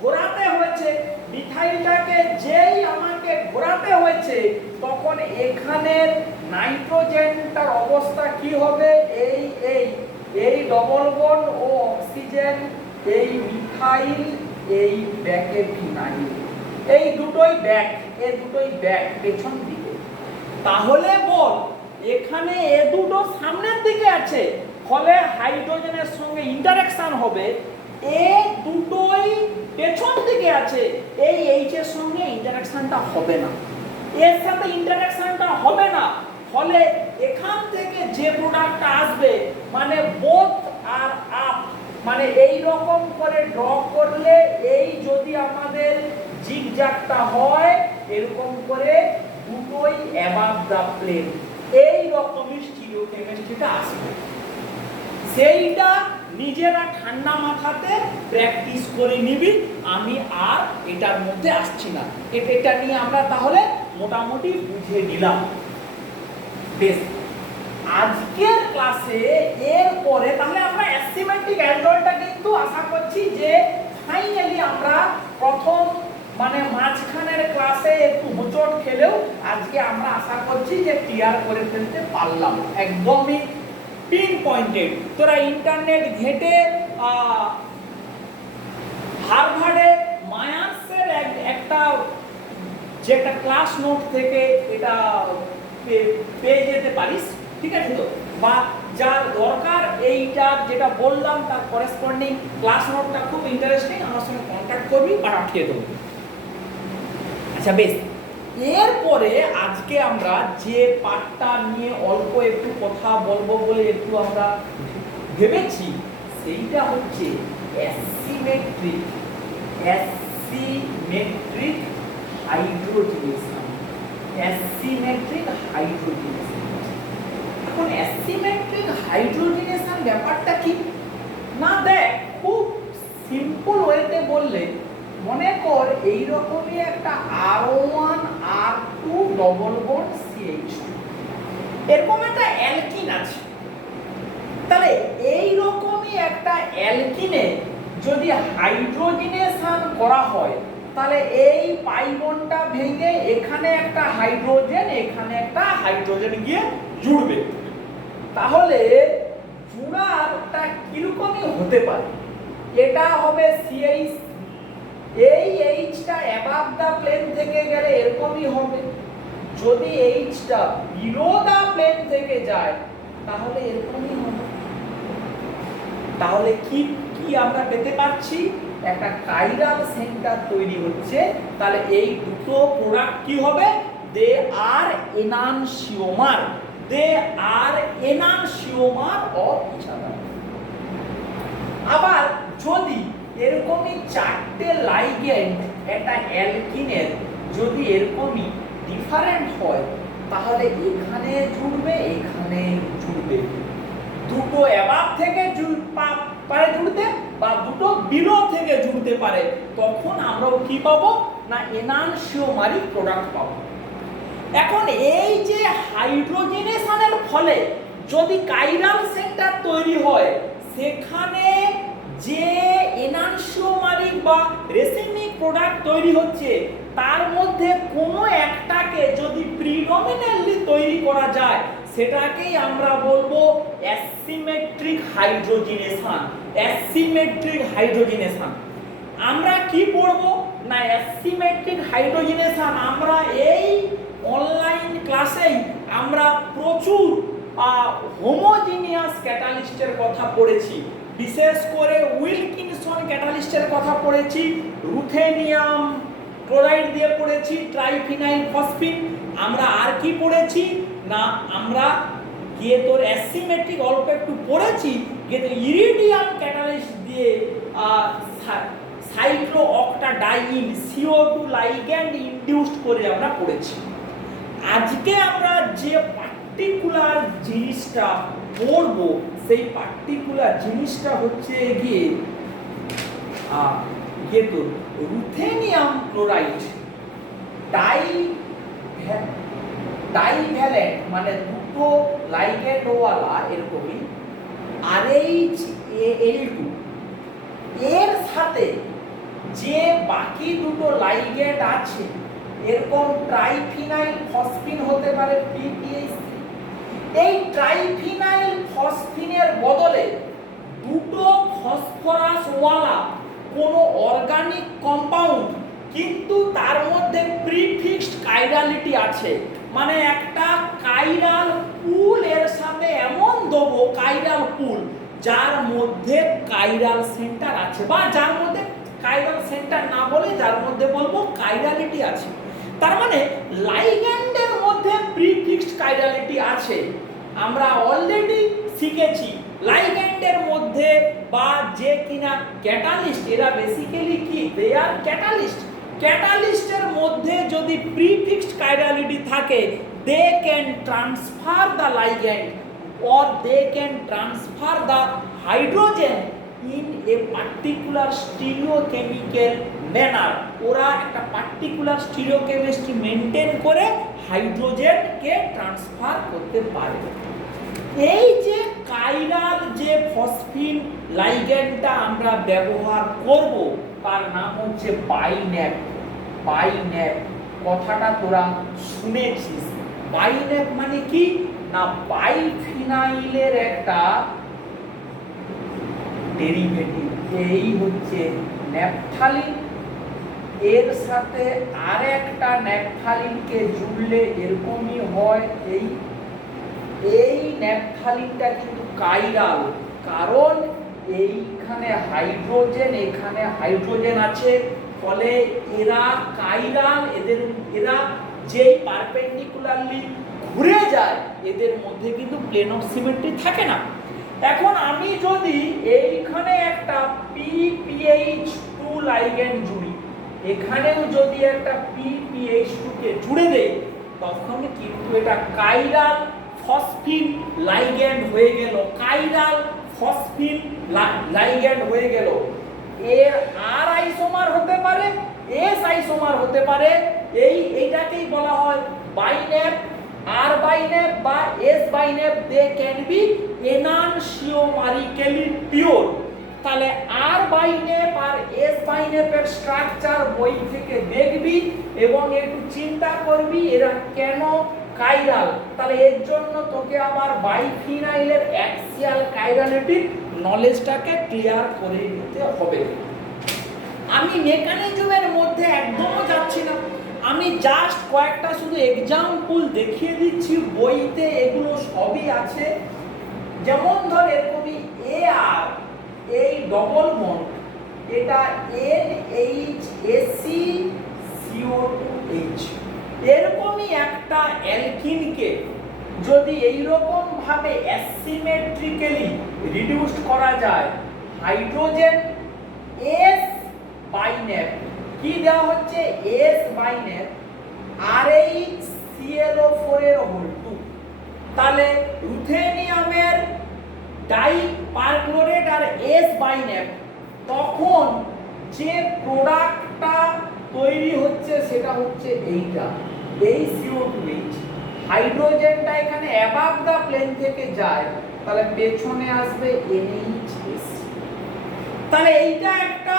ঘোরাতে হয়েছে, মিথাইলটাকে যেই আমাকে ঘোরাতে হয়েছে তখন এখানের নাইট্রোজেনটার অবস্থা কি হবে? এই এই এই ডবল বন্ড ও অক্সিজেন, এই মিথাইল, এই ব্যাকে ফিনাইল, এই দুটোই ব্যাক, এই দুটোই ব্যাক পেছন দিকে। তাহলে বল এখানে এ দুটো সামনের দিকে আছে, ফলে হাইড্রোজেনের সঙ্গে ইন্টারঅ্যাকশন হবে, এ দুটোই পেছন দিকে আছে, এই এইচ এর সঙ্গে ইন্টারঅ্যাকশনটা হবে না, এর সাথে ইন্টারঅ্যাকশনটা হবে না, ফলে এখান থেকে যে প্রোডাক্টটা আসবে মানে বোথ আর আপ, মানে এই রকম করে ড্র করলে এই যদি আমাদের জিগজ্যাগটা হয় এরকম করে দুটোই অ্যাবাভ দা প্লেন, এই রকমই স্টিরিওকেমিস্ট্রিটা আসবে। সেইটা নিজেরা ঠান্ডা মাথাতে প্র্যাকটিস করে নিবি, আমি আর এটার মধ্যে আসছি না, এটা নিয়ে আমরা তাহলে মোটামুটি বুঝে নিলাম। বেশ, আজকের ক্লাসে এরপরে তাহলে আমরা অ্যাসিমেট্রিক অ্যালডয়েডটা কিন্তু আশা করছি যে ফাইনালি আমরা প্রথম মানে মাঝখানের ক্লাসে একটু হোঁচট খেলেও আজকে আমরা আশা করছি যে ক্লিয়ার করে ফেলতে পারলাম, একদমই পিন পয়েন্টেড। তোরা ইন্টারনেট ঘেটে হার্ভার্ডে মায়ার্সের একটা যেটা ক্লাস নোট থেকে এটা পেয়ে যেতে পারিস, ঠিক আছে তো? বা যার দরকার এইটার যেটা বললাম তার করেসপন্ডিং ক্লাস নোটটা খুব ইন্টারেস্টিং, আমার সঙ্গে কন্ট্যাক্ট করবি, পাঠিয়ে দেবো। আচ্ছা বেশ, এরপরে আজকে আমরা যে পার্টটা নিয়ে অল্প একটু কথা বলবো বলে একটু আমরা ভেবেছি, সেইটা হচ্ছে অ্যাসিমেট্রিক হাইড্রোজেনেশন। অ্যাসিমেট্রিক হাইড্রোজেনেশন, এখন অ্যাসিমেট্রিক হাইড্রোজেনেশন ব্যাপারটা কি না, দেখ খুব সিম্পল ওয়েতে বললে মনে কর এইরকমই একটা R1 R2 double bond CH2, এরকম একটা অ্যালকিন আছে। তাহলে এইরকমই একটা অ্যালকিনে যদি হাইড্রোজেনেশন করা হয় তাহলে এই পাই বন্ডটা ভেঙে এখানে একটা হাইড্রোজেন, এখানে একটা হাইড্রোজেন গিয়ে জুড়বে। তাহলে জুড়াটা কিরকমই হতে পারে? এটা হবে CH, এই এইচটা অ্যাবাভ দা প্লেন থেকে গেলে এরকমই হবে, যদি এইচটা বিলো দা প্লেন থেকে যায় তাহলে এরকমই হবে। তাহলে কি কি আমরা পেতে পাচ্ছি? একটা কাইরাল সেন্টার তৈরি হচ্ছে। তাহলে এই দুটো প্রোডাক্ট কি হবে? They are enantiomer, they are enantiomer of each other. আবার যদি এরকমই চারটে লাইগ্যান্ড একটা অ্যালকিনের যদি এরকমই ডিফারেন্ট হয় তাহলে এখানে জুড়বে, এখানে জুড়বে, দুটো অ্যাবাভ থেকে পারে জুড়তে বা দুটো বিলো থেকে জুড়তে পারে, তখন আমরাও কি পাবো না এনানসিওমারিক প্রোডাক্ট পাবো। এখন এই যে হাইড্রোজেনেশনের ফলে যদি কাইরাল সেন্টার তৈরি হয়, সেখানে যে এনানসিওমারিক বা রেসিমিক প্রোডাক্ট তৈরি হচ্ছে তার মধ্যে কোনো একটাকে যদি প্রিডমিনেন্টলি তৈরি করা যায় সেটাকেই আমরা বলবো অ্যাসিমেট্রিক হাইড্রোজেনেশন। অ্যাসিমেট্রিক হাইড্রোজেনেশন আমরা কি পড়বো না অ্যাসিমেট্রিক হাইড্রোজেনেশন আমরা এই অনলাইন ক্লাসেই আমরা প্রচুর হোমোজিনিয়াস ক্যাটালিস্টের কথা পড়েছি, বিশেষ করে উইলকিনসন ক্যাটালিস্টের কথা পড়েছি, রুথেনিয়াম ক্লোরাইড দিয়ে পড়েছি, ট্রাইফিনাইল ফসফিন। আমরা আর কি পড়েছি না আমরা গিয়ে তোর অ্যাসিমেট্রিক অল্প একটু পড়েছি, গিয়ে ইরিডিয়াম ক্যাটালিস্ট দিয়ে সাইক্লো অক্টা ডাইইন CO2 লাইগ্যান্ড ইনডিউসড করে আমরা পড়েছি। আজকে আমরা যে পার্টিকুলার জিনিসটা পড়ব সেই পার্টিকুলার জিনিসটা হচ্ছে গিয়ে তো রুথেনিয়াম ক্লোরাইড ডাইভ্যালেন্ট মানে দুটো লাইগ্যান্ড ওয়ালা এরকমই RHAL2 এর সাথে যে বাকি দুটো লাইগ্যান্ড আছে এরকম ট্রাইফিনাইল ফসফিন হতে পারে PPH। এই ট্রাইফিনাইল ফসফিনের বদলে দুটো ফসফরাস ওয়ালা কোনো অর্গানিক কম্পাউন্ড কিন্তু তার মধ্যে প্রিফিক্সড কাইরালিটি আছে, মানে একটা কাইরাল পুল এর সাথে এমন দেবো কাইরাল পুল যার মধ্যে কাইরাল সেন্টার আছে, বা যার মধ্যে কাইরাল সেন্টার না বলে যার মধ্যে বলবো কাইরালিটি আছে। তার মানে লাইগ্যান্ডের মধ্যে প্রিফিক্সড কাইরালিটি আছে। আমরা অলরেডি শিখেছি লাইগ্যান্ডের মধ্যে বা যে কিনা ক্যাটালিস্ট, এরা বেসিক্যালি কি দে আর ক্যাটালিস্ট। ক্যাটালিস্টের মধ্যে যদি প্রিফিক্সড কাইরালিটি থাকে they can transfer the ligand or they can transfer the hydrogen in a particular stereochemical manner। ওরা একটা পার্টিকুলার স্টিরিওকেমিস্ট্রি মেনটেন করে হাইড্রোজেনকে ট্রান্সফার করতে পারে। এই যে কাইরাল যে ফসফিন লাইগ্যান্ডটা আমরা ব্যবহার করব তার নাম হচ্ছে বাইন্যাপ। বাইন্যাপ কথাটা তোরা শুনেছিস। বাইন্যাপ মানে কি না বাইফিনাইলের একটা ডেরিভেটিভ। এই হচ্ছে ন্যাপথালিন, এর সাথে আরেকটা ন্যাপথালিনকে জুড়লে এরকমই হয়। এই ন্যাপথালিনটা কিন্তু কাইরাল, কারণ এইখানে হাইড্রোজেন এখানে হাইড্রোজেন আছে, ফলে এরা কাইরাল। এরা যেই পারপেন্ডিকুলারলি ঘুরে যায় এদের মধ্যে কিন্তু প্লেন অফ সিমেট্রি থাকে না। এখন আমি যদি এইখানে একটা PPH2 লাইগ্যান্ড জুড়ি, এখানেও যদি একটা PPH2 কে জুড়ে দেই, তখন কিন্তু এটা কাইরাল ফসফিন লাইগ্যান্ড হয়ে গেল। কাইরাল ফসফিন লাইগ্যান্ড হয়ে গেল। এর আর আইসোমার হতে পারে, এস আইসোমার হতে পারে। এইটাকেই বলা হয় বাইন্যাপ। আর বাইন্যাপ বা S BINAP they can be enantiomerically pure. তাহলে আর বাইন্যাপ আর এস বাইন্যাপের স্ট্রাকচার বই থেকে দেখবি এবং একটু চিন্তা করবি এরা কেন কাইরাল। তাহলে এর জন্য তোকে আবার বাইফিনাইলের অ্যাক্সিয়াল কাইরালিটির নলেজটাকে ক্লিয়ার করে নিতে হবে। আমি মেকানিজমের মধ্যে একদমও যাচ্ছি না, আমি জাস্ট কয়েকটা শুধু এক্সাম্পল দেখিয়ে দিচ্ছি। বইতে এগুলো সবই আছে। যেমন ধর এরকমই AR, এই ডবল বন্ড, এটা NHACCO2H। এরকমই একটা অ্যালকিনকে যদি এইরকম ভাবে অ্যাসিমেট্রিক্যালি রিডিউসড করা যায়, হাইড্রোজেন S বাইন্যাপ কি দেওয়া হচ্ছে S বাইন্যাপ RHClO4 এর হোল 2। তাহলে রুথেনিয়ামের ডাই পারক্লোরেট আর S বাইন্যাপ, তখন যে প্রোডাক্টটা তৈরি হচ্ছে সেটা হচ্ছে এইটা, এই CO2H। হাইড্রোজেনটা এখানে অ্যাবাভ দা প্লেন থেকে যায়, তাহলে পেছনে আসবে NHS। তাহলে এইটা একটা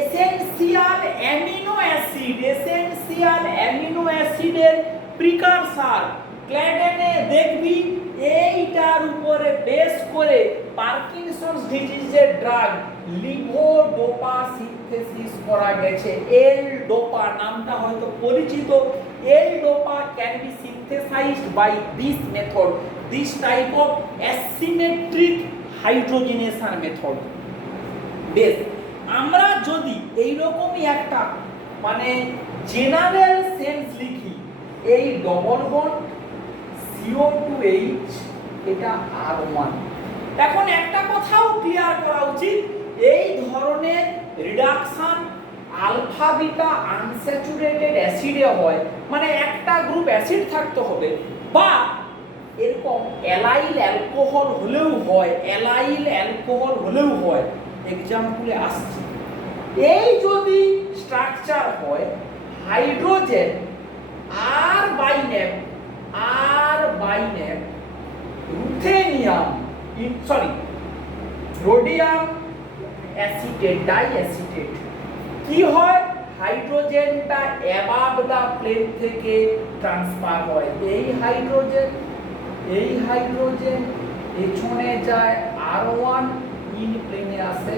essential amino acid, essential amino অ্যাসিডের প্রিকারসার। ক্ল্যাডেনে দেখবি এইটার উপরে বেস করে পার্কিনসনস ডিজিজের ড্রাগ লিভোডোপা সিনথেসিস করা গেছে। L-DOPA নামটা হয়তো পরিচিত। L-DOPA can be synthesized by this method, this type of asymmetric hydrogenation method। বেশ, আমরা যদি এইরকমই একটা মানে জেনারেল সেন্স লিখি, এই ডবল বন্ড CO2H এটা R1। এখন একটা কথাও ক্লিয়ার করা উচিত, এই ধরনের রিডাকশন আলফা বিটা আনস্যাচুরেটেড অ্যাসিডে হয়, মানে একটা গ্রুপ অ্যাসিড থাকতে হবে, বা এরকম অ্যালাইল অ্যালকোহল হলেও হয়, অ্যালাইল অ্যালকোহল হলেও হয়। এক্সাম্পলে আসছে, এই যদি স্ট্রাকচার হয় হাইড্রোজেন আর বাইন্যাপ রুথেনিয়াম রোডিয়াম অ্যাসিটেট ডাইঅ্যাসিটেট, কি হয় হাইড্রোজেনটা অ্যাবাভ দা প্লেন থেকে ট্রান্সফার হয়। এই হাইড্রোজেন পেছনে যায় R1, ইন প্লেনে আসে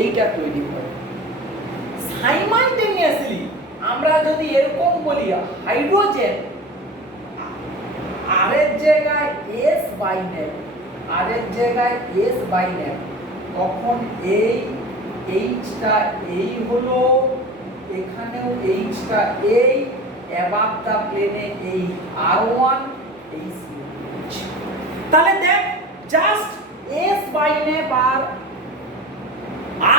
এইটা তৈরি হয়। সাইমালটেনিয়াসলি আমরা যদি এরকম বলি হাইড্রোজেন আর এর জায়গায় S বাইন্যাপ, তখন এই এইচটা এই হলো, এখানেও এইচটা এই, অ্যাবাভ দা প্লেনে এই R1 এই CH। তাহলে দেখ জাস্ট S বাইন্যাপ আর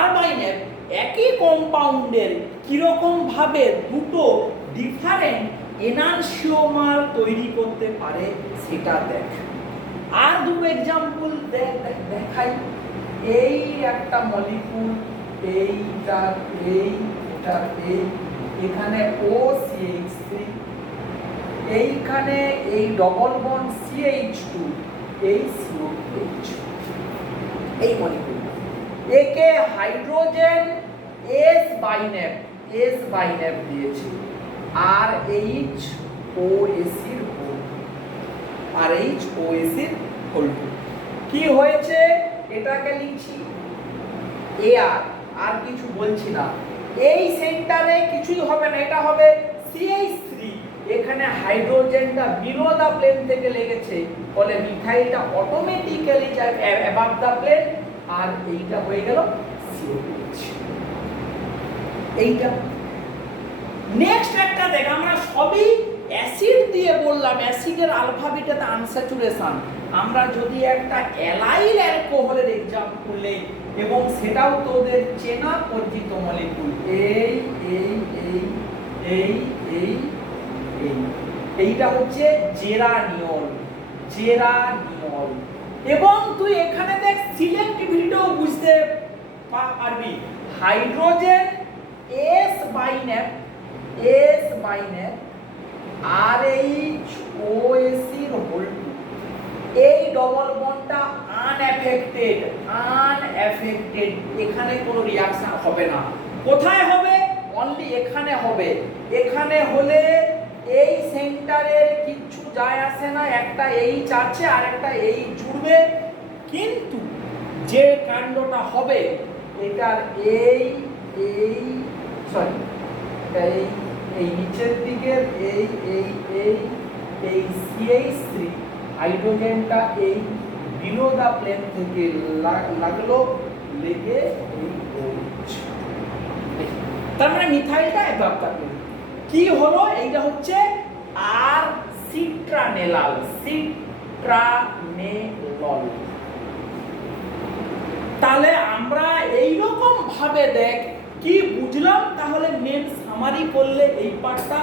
R বাইন্যাপ একই কম্পাউন্ডের কিরকম ভাবে দুটো ডিফারেন্ট এনানসিওমার তৈরি করতে পারে সেটা দেখ। আর দুটো एग्जांपल দেখাই। এই একটা মলিকিউল, এইটা এই, এখানে OCH3, এইখানে এই ডবল বন্ড CH2, এই COH, এই মলিকিউল একে হাইড্রোজেন S বাইন্যাপ দিয়েছে আর HOS এর হোল, কি হয়েছে এটাকে লিখছি AR, আর কিছু বলছি না। এই সেন্টারে কিছুই হবে না, এটা হবে CH3, এখানে হাইড্রোজেনটা বিলো দা প্লেন থেকে লেগেছে, ফলে মিথাইলটা অটোমেটিক্যালি যায় অ্যাবাভ দা প্লেন, আর এইটা হয়ে গেল COH। এইটা নেক্সট একটা দেখ, আমরা সবই অ্যাসিড দিয়ে বললাম, অ্যাসিডের আলফা বিটাতে আনস্যাচুরেশন। আমরা যদি একটা অ্যালাইল অ্যালকোহলের एग्जांपल নেই, এবং সেটাও তোদের চেনা পরিচিত মলিকিউল, এইটা হচ্ছে জেরানিয়ল। এবং তুই এখানে দেখ সিলেক্টিভিটিও বুঝতে পারবি। হাইড্রোজেন S বাইন্যাপ RHOS এর হোল, এই ডবল বন্ডটা আনএফেক্টেড, এখানে কোনো রিঅ্যাকশন হবে না। কোথায় হবে? অনলি এখানে হবে। এখানে হলে এই সেন্টারের কিছু যায় আসে না, একটা এইচ আছে আর একটা এই জুড়বে, কিন্তু যে কাণ্ডটা হবে এটার এই নিচের দিকের এই CH3 হাইড্রোজেনটা এই বিলো দা প্লেন থেকে লাগলো, লেগে এই OH, তার মানে মিথাইলটা অ্যাবাভ দা প্লেন। কি হলো? এইটা হচ্ছে আর সিট্রানেলাল। তাহলে আমরা এই রকম ভাবে দেখ কি বুঝলাম, তাহলে মেন সামারি করলে এই পার্টটা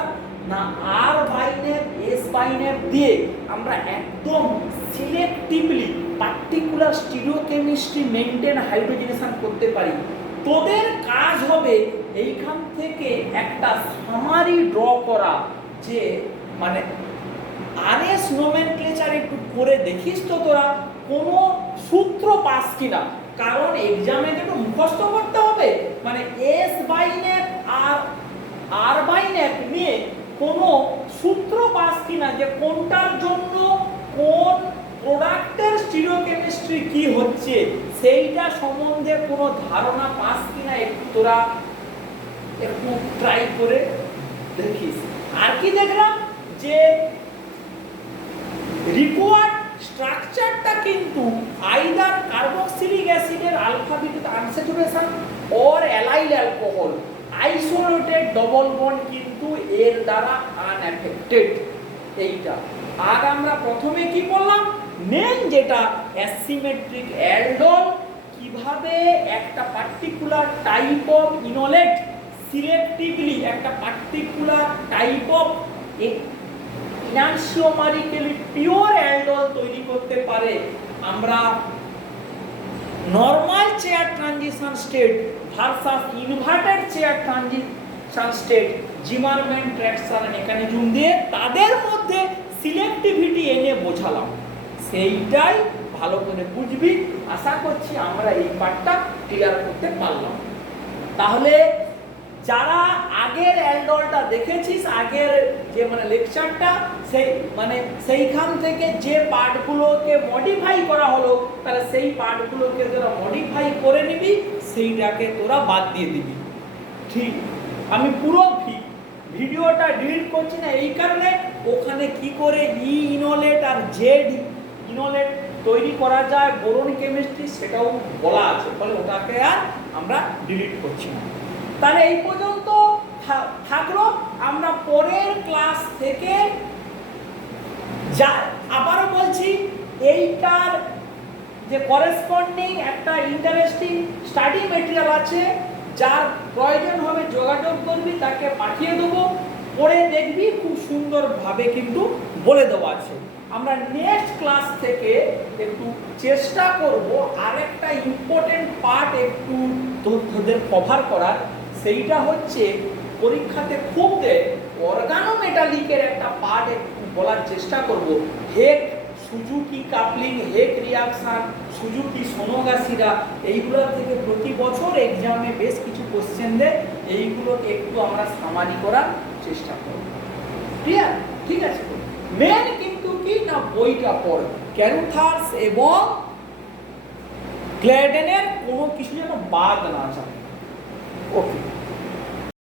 না, আর বাইন্যাপ S বাইন্যাপ দিয়ে আমরা একদম সিলেক্টিভলি পার্টিকুলার স্টিরিওকেমিস্ট্রি মেইনটেইন হাইড্রোজেনেশন করতে পারি। তোদের কাজ হবে এইখান থেকে একটা সামারি ড্র করা, যে মানে আরএস নোমেনক্লেচার একটু করে দেখিস তো তোরা কোনো সূত্র পাস কিনা, কারণ এক্সামে যেটা মুখস্থ করতে হবে, মানে S বাইন্যাপ আর R বাইন্যাপ নিয়ে কোনো সূত্র পাস কিনা, যে কোনটার জন্য কোন প্রোডাক্টের স্টিরিওকেমিস্ট্রি কি হচ্ছে সেইটা সম্বন্ধে কোনো ধারণা পাস কিনা একটু তোরা একটু ট্রাই করে দেখিস। আর কি দেখলাম, যে রিকোয়ার্ড স্ট্রাকচারটা কিন্তু আইদার কার্বক্সিলিক অ্যাসিডের alpha beta unsaturation or allyl alcohol, isolated double bond কিন্তু এর দ্বারা আনএফেক্টেড। এইটা আর আমরা প্রথমে কি বললাম, মেন যেটা অ্যাসিমেট্রিক অ্যালডোল, কি কিভাবে একটা particular type of enolate selectively একটা particular type of enantiomerically pure aldol তৈরি করতে পারে। আমরা normal chair transition state versus inverted chair transition state Zimmerman Traxler mechanism দিয়ে তাদের মধ্যে সিলেক্টিভিটি এনে বোঝালাম। সেইটাই ভালো করে বুঝবি। আশা করছি আমরা এই পার্টটা ক্লিয়ার করতে পারলাম। তাহলে যারা আগের অ্যালডোলটা দেখেছিস, আগের যে লেকচারটা, সেইখান থেকে যে পার্টগুলোকে মডিফাই করা হলো, তাহলে সেই পার্টগুলোকে তোরা মডিফাই করে নিবি, সেইটাকে তোরা বাদ দিয়ে দিবি। ঠিক, আমি পুরো ভিডিওটা ডিলিট করছি না এই কারণে, ওখানে কি করে ই ইনোলেট আর জেড ইনোলেট তৈরি করা যায় বোরন কেমিস্ট্রি সেটাও বলা আছে, ফলে ওটাকে আর আমরা ডিলিট করছি না। তাহলে এই পর্যন্ত থাকলো। আমরা পরের ক্লাস থেকে আবারও বলছি, এইটার যে করেসপন্ডিং একটা ইন্টারেস্টিং স্টাডি মেটেরিয়াল আছে, যার প্রয়োজন হবে যোগাযোগ করবি, তাকে পাঠিয়ে দেবো, পড়ে দেখবি, খুব সুন্দরভাবে কিন্তু বলে দেওয়া আছে। আমরা নেক্সট ক্লাস থেকে একটু চেষ্টা করব আরেকটা ইম্পর্টেন্ট পার্ট একটু তোদের কভার করার। সেইটা হচ্ছে পরীক্ষাতে খুব অর্গানোমেটালিকের একটা পার্ট একটু বলার চেষ্টা করব। হেক সুজুকি কাপলিং, হেক রিয়াকশন, সুজুকি সোনোগাসিরা, এইগুলো থেকে প্রতি বছর এক্সামে বেশ কিছু কোশ্চেন দেয়, এইগুলোকে একটু আমরা সামারি করার চেষ্টা করব। ক্লিয়ার? ঠিক আছে। মেন কিন্তু কি না, বইটা পড়, ক্যারুথার্স এবং গ্ল্যাডেনের কোনো কিছু যেন বাদ না যায়। ওকে।